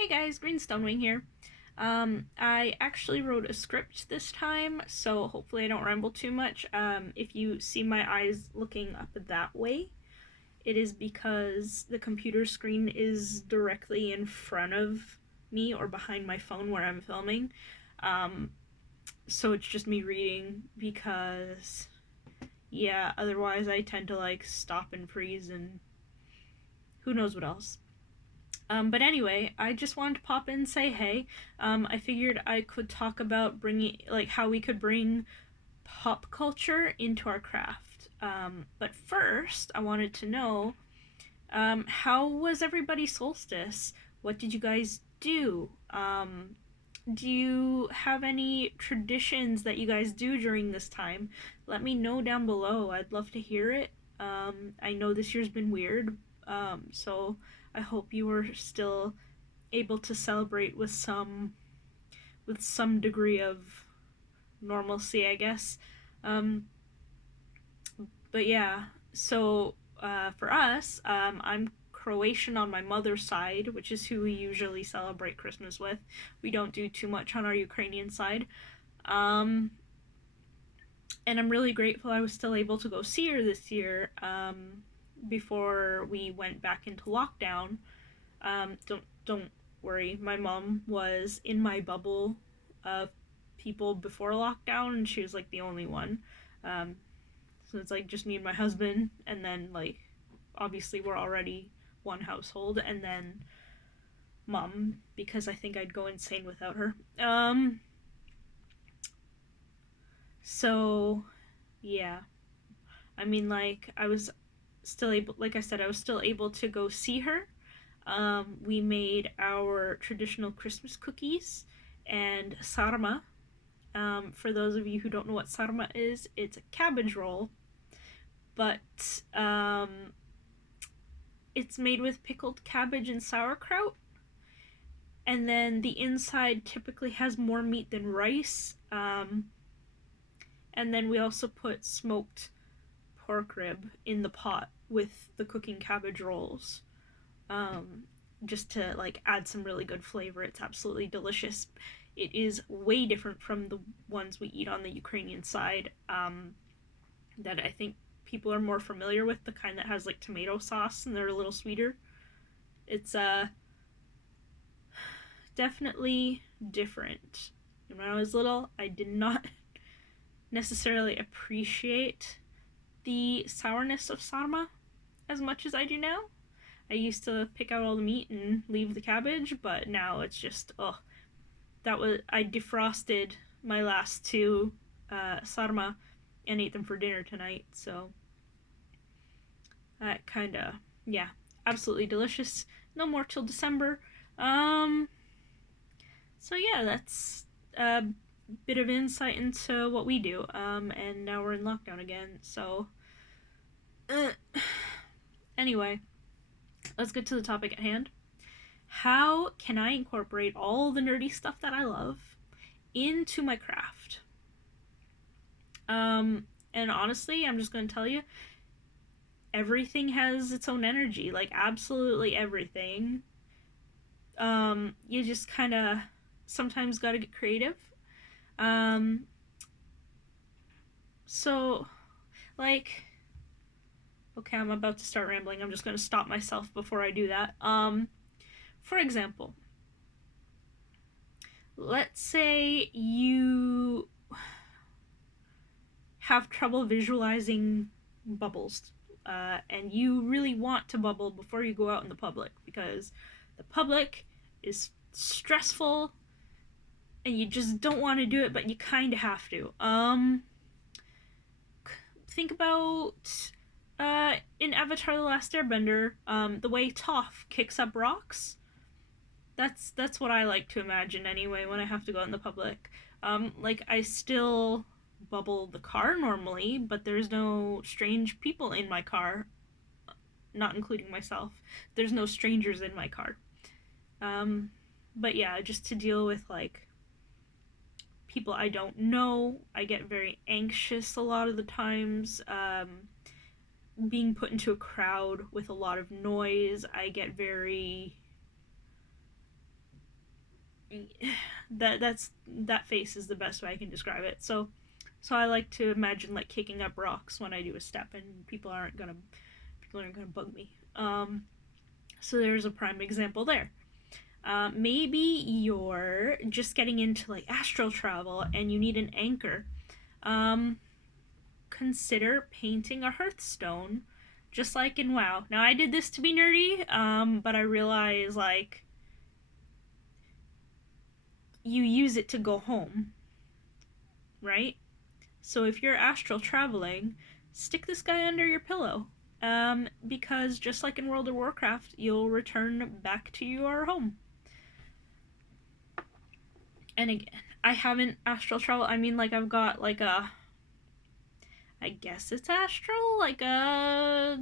Hey guys, Green here. I actually wrote a script this time, so hopefully I don't ramble too much. If you see my eyes looking up that way, it is because the computer screen is directly in front of me or behind my phone where I'm filming. Um, so it's just me reading because, yeah, otherwise I tend to like stop and freeze and who knows what else. But anyway, I just wanted to pop in and say hey. I figured I could talk about bringing, like, how we could bring pop culture into our craft. But first, I wanted to know, how was everybody's solstice? What did you guys do? Do you have any traditions that you guys do during this time? Let me know down below. I'd love to hear it. I know this year's been weird, so I hope you were still able to celebrate with some degree of normalcy, I guess. Um, but yeah, so for us, I'm Croatian on my mother's side, which is who we usually celebrate Christmas with. We don't do too much on our Ukrainian side. Um, and I'm really grateful I was still able to go see her this year, before we went back into lockdown. Don't worry. My mom was in my bubble of people before lockdown, and she was like the only one. Um, so it's like just me and my husband, and then like obviously we're already one household, and then mom because I think I'd go insane without her. So yeah, I mean like I was still able, like I said, I was still able to go see her. We made our traditional Christmas cookies and sarma. For those of you who don't know what sarma is, it's a cabbage roll, but it's made with pickled cabbage and sauerkraut. And then the inside typically has more meat than rice. And then we also put smoked pork rib in the pot with the cooking cabbage rolls. Um, just to like add some really good flavor. It's absolutely delicious. It is way different from the ones we eat on the Ukrainian side, that I think people are more familiar with, the kind that has like tomato sauce and they're a little sweeter. It's definitely different. When I was little, I did not necessarily appreciate the sourness of sarma as much as I do now. I used to pick out all the meat and leave the cabbage, but now it's just that was I defrosted my last two sarma and ate them for dinner tonight. So that kind of, yeah, absolutely delicious. No more till December. Um, so yeah, that's a bit of insight into what we do. And now we're in lockdown again. So uh, anyway, let's get to the topic at hand. How can I incorporate all the nerdy stuff that I love into my craft? And honestly, I'm just going to tell you, everything has its own energy. Like, absolutely everything. You just kind of sometimes got to get creative. Um, so, like, okay, I'm about to start rambling. I'm just going to stop myself before I do that. For example, let's say you have trouble visualizing bubbles, and you really want to bubble before you go out in the public because the public is stressful and you just don't want to do it, but you kind of have to. Think about in Avatar: The Last Airbender, the way Toph kicks up rocks. That's what I like to imagine anyway when I have to go out in the public. Like I still bubble the car normally, but there's no strange people in my car, not including myself. There's no strangers in my car. Um, but yeah, just to deal with like people I don't know, I get very anxious a lot of the times. Being put into a crowd with a lot of noise, I get very that face is the best way I can describe it. So I like to imagine like kicking up rocks when I do a step, and people aren't gonna bug me. So there's a prime example there. Maybe you're just getting into like astral travel and you need an anchor. Um, Consider painting a hearthstone, just like in WoW. Now I did this to be nerdy, but I realize like you use it to go home, right? So if you're astral traveling, stick this guy under your pillow. Because just like in World of Warcraft, you'll return back to your home. And again, I haven't astral travel. I mean, like I've got like I guess it's astral, like a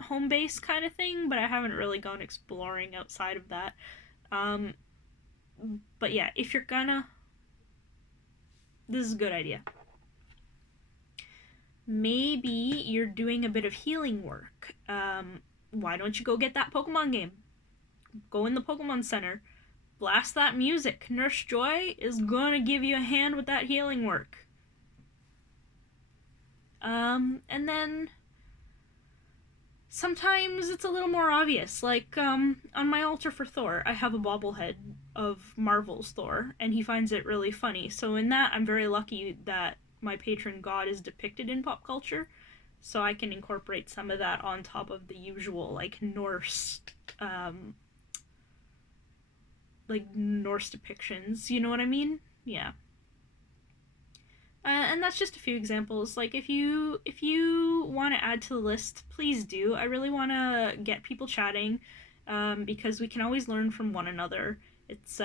home base kind of thing, but I haven't really gone exploring outside of that. Um, but yeah, if you're gonna, this is a good idea. Maybe you're doing a bit of healing work. Why don't you go get that Pokemon game? Go in the Pokemon Center, blast that music. Nurse Joy is gonna give you a hand with that healing work. And then sometimes it's a little more obvious. Like, on my altar for Thor, I have a bobblehead of Marvel's Thor, and he finds it really funny. So in that, I'm very lucky that my patron god is depicted in pop culture, so I can incorporate some of that on top of the usual, like Norse depictions. You know what I mean? Yeah. And that's just a few examples. Like if you want to add to the list, please do. I really want to get people chatting, because we can always learn from one another. It's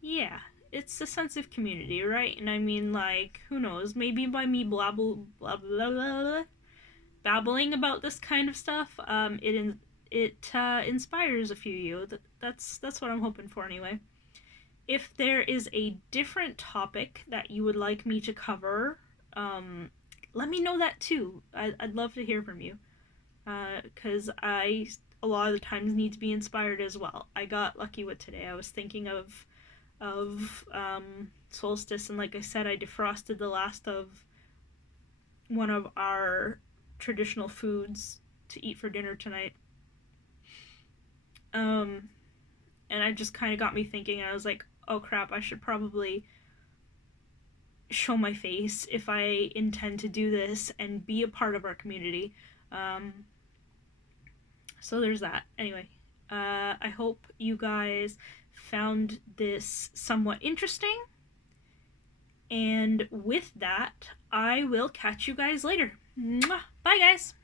yeah, it's a sense of community, right? And I mean, like, who knows? Maybe by me babbling about this kind of stuff, it inspires a few of you. That's what I'm hoping for anyway. If there is a different topic that you would like me to cover, let me know that too. I'd love to hear from you, because I a lot of the times need to be inspired as well. I got lucky with today. I was thinking of Solstice, and like I said, I defrosted the last of one of our traditional foods to eat for dinner tonight. And it just kind of got me thinking. I was like, oh crap, I should probably show my face if I intend to do this and be a part of our community. So there's that. Anyway, I hope you guys found this somewhat interesting. And with that, I will catch you guys later. Mwah! Bye, guys!